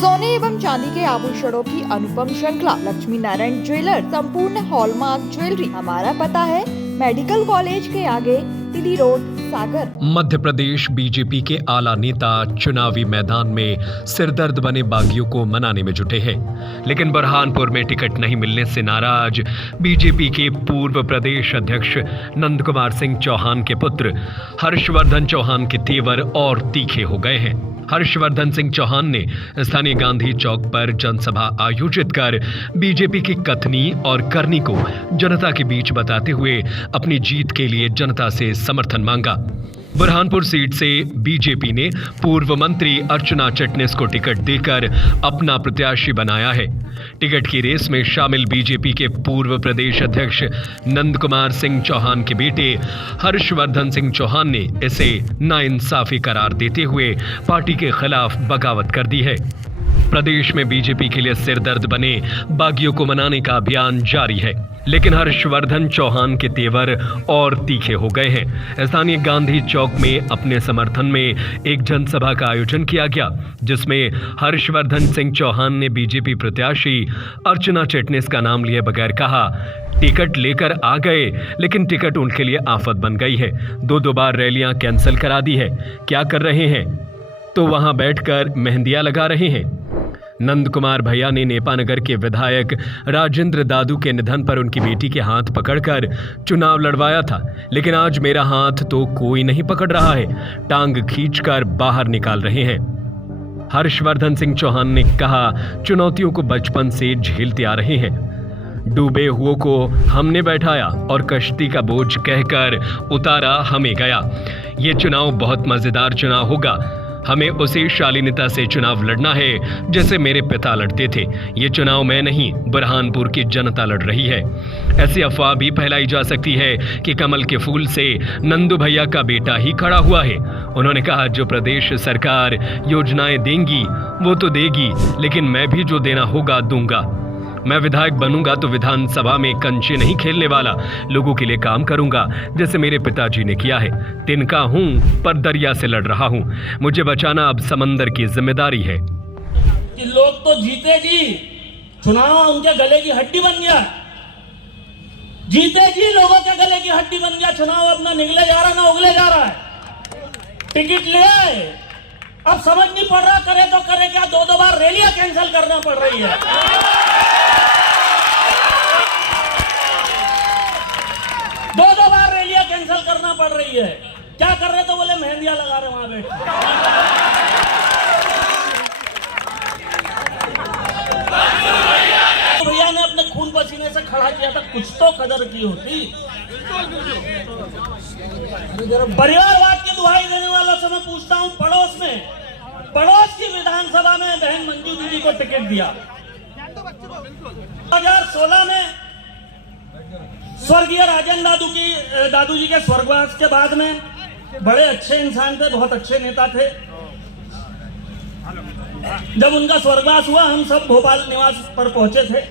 सोने एवं चांदी के आभूषणों की अनुपम श्रृंखला लक्ष्मी नारायण ज्वेलर संपूर्ण हॉलमार्क ज्वेलरी। हमारा पता है मेडिकल कॉलेज के आगे, तिली रोड, सागर। मध्य प्रदेश बीजेपी के आला नेता चुनावी मैदान में सिरदर्द बने बागियों को मनाने में जुटे हैं, लेकिन बुरहानपुर में टिकट नहीं मिलने से नाराज बीजेपी के पूर्व प्रदेश अध्यक्ष नंद कुमार सिंह चौहान के पुत्र हर्षवर्धन चौहान के तेवर और तीखे हो गए हैं। हर्षवर्धन सिंह चौहान ने स्थानीय गांधी चौक पर जनसभा आयोजित कर बीजेपी की कथनी और करनी को जनता के बीच बताते हुए अपनी जीत के लिए जनता से समर्थन मांगा। बुरहानपुर सीट से बीजेपी ने पूर्व मंत्री अर्चना चिटनिस को टिकट देकर अपना प्रत्याशी बनाया है। टिकट की रेस में शामिल बीजेपी के पूर्व प्रदेश अध्यक्ष नंद कुमार सिंह चौहान के बेटे हर्षवर्धन सिंह चौहान ने इसे नाइंसाफी करार देते हुए पार्टी के खिलाफ बगावत कर दी है। प्रदेश में बीजेपी के लिए सिरदर्द बने बागियों को मनाने का अभियान जारी है, लेकिन हर्षवर्धन चौहान के तेवर और तीखे हो गए हैं। स्थानीय गांधी चौक में अपने समर्थन में एक जनसभा का आयोजन किया गया, जिसमें हर्षवर्धन सिंह चौहान ने बीजेपी प्रत्याशी अर्चना चिटनिस का नाम लिए बगैर कहा, टिकट लेकर आ गए लेकिन टिकट उनके लिए आफत बन गई है। दो बार रैलियां कैंसिल करा दी है। क्या कर रहे हैं? तो वहां बैठकर मेहंदियां लगा रहे हैं। नंद कुमार भैया ने नेपानगर के विधायक राजेंद्र दादू के निधन पर उनकी बेटी के हाथ पकड़कर चुनाव लड़वाया था, लेकिन आज मेरा हाथ तो कोई नहीं पकड़ रहा है, टांग खींचकर बाहर निकाल रहे हैं। हर्षवर्धन सिंह चौहान ने कहा, चुनौतियों को बचपन से झेलते आ रहे हैं। डूबे हुओं को हमने बैठाया और कश्ती का बोझ कहकर उतारा हमें गया। ये चुनाव बहुत मजेदार चुनाव होगा। हमें उसी शालीनता से चुनाव लड़ना है जैसे मेरे पिता लड़ते थे। ये चुनाव मैं नहीं, बुरहानपुर की जनता लड़ रही है। ऐसी अफवाह भी फैलाई जा सकती है कि कमल के फूल से नंदू भैया का बेटा ही खड़ा हुआ है। उन्होंने कहा, जो प्रदेश सरकार योजनाएं देंगी वो तो देगी, लेकिन मैं भी जो देना होगा दूंगा। मैं विधायक बनूंगा तो विधानसभा में कंचे नहीं खेलने वाला, लोगों के लिए काम करूंगा जैसे मेरे पिताजी ने किया है। तिनका हूं पर दरिया से लड़ रहा हूं, मुझे बचाना अब समंदर की जिम्मेदारी है। कि लोग तो जीते जी चुनाव उनके गले की हड्डी बन गया, जीते जी लोगों के गले की हड्डी बन गया। चुनाव अपना निकले जा रहा ना उगले जा रहा है। टिकट ले आए, अब समझ नहीं पड़ रहा करे तो करे क्या। दो बार रैलियां कैंसिल करना पड़ रही है। दो बार रैलियां कैंसिल करना पड़ रही है। क्या कर रहे? तो बोले मेहंदियां लगा रहे वहां बैठ। भैया ने अपने खून पसीने से खड़ा किया था, कुछ तो कदर की होती। परिवारवाद की दुहाई देने वालों से मैं पूछता हूं, पड़ोस की विधानसभा में बहन मंजू दीदी को टिकट दिया। 2016 में स्वर्गीय राजेंद्र दादू जी के स्वर्गवास के बाद में बड़े अच्छे इंसान थे, बहुत अच्छे नेता थे। जब उनका स्वर्गवास हुआ, हम सब भोपाल निवास पर पहुंचे थे।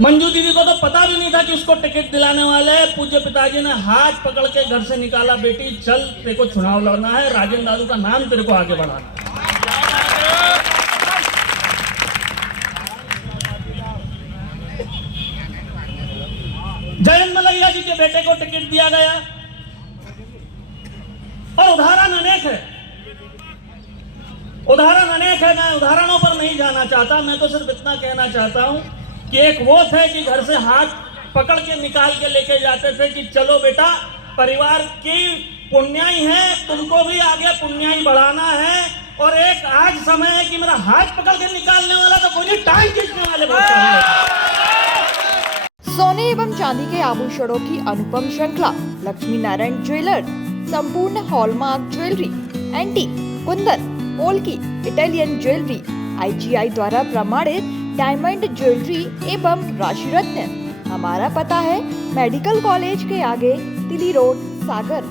मंजू दीदी को तो पता भी नहीं था कि उसको टिकट दिलाने वाले हैं। पूज्य पिताजी ने हाथ पकड़ के घर से निकाला, बेटी चल, तेरे को चुनाव लड़ना है, राजेंद्र दादू का नाम तेरे को आगे बढ़ाना। जयंत मलैया जी के बेटे को टिकट दिया गया और उदाहरण अनेक है। मैं उदाहरणों पर नहीं जाना चाहता। मैं तो सिर्फ इतना कहना चाहता हूं कि एक वो थे कि घर से हाथ पकड़ के निकाल के लेके जाते थे कि चलो बेटा, परिवार की पुण्याई है, तुमको भी आगे पुण्याई बढ़ाना है। और एक आज समय है कि मेरा हाथ पकड़ के निकालने वाला तो कोई नहीं, टाइम खींचने वाले बहुत सारे। सोने एवं चांदी के आभूषणों की अनुपम श्रृंखला लक्ष्मी नारायण ज्वेलर संपूर्ण hallmark jewellery, antique, Kundan, polki, Italian jewellery, IGI द्वारा प्रमाणित डायमंड ज्वेलरी एवं राशि रत्न। हमारा पता है मेडिकल कॉलेज के आगे, तिली रोड, सागर।